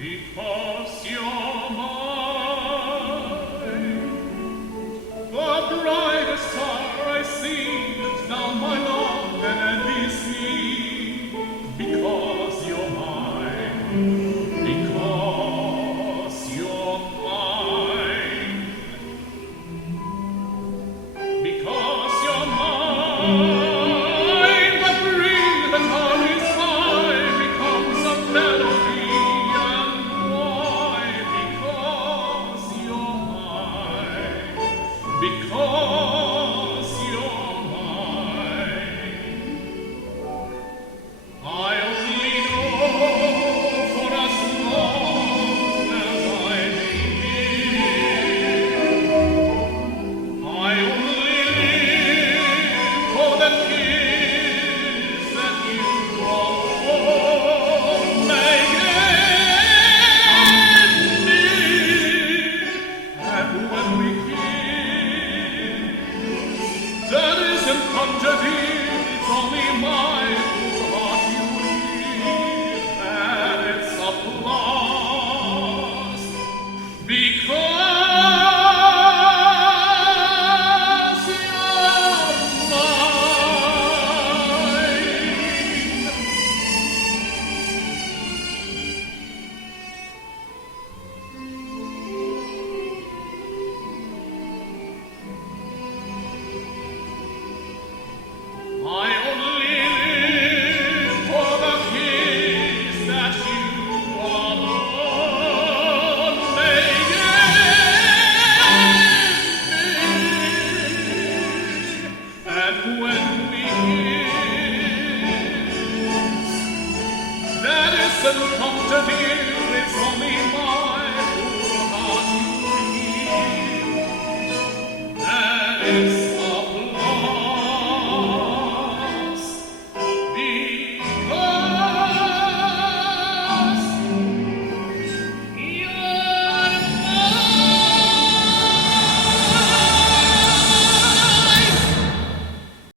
Because you're mine, the brightest star I see down my long and endless sea. Because you're mine, because you're mine, because you're mine, the breeze that hurries by becomes a melody. And why? Because you're mine, because you're mine. I only know for as long as I may live, I only live for the kiss that you alone may give me. And when we kiss, that isn't contradict, it's only my heart you give, and it's applause. Because you're mine. I only live for the kiss that you alone may give me. And when we kiss, that isn't come to you, it's only mine.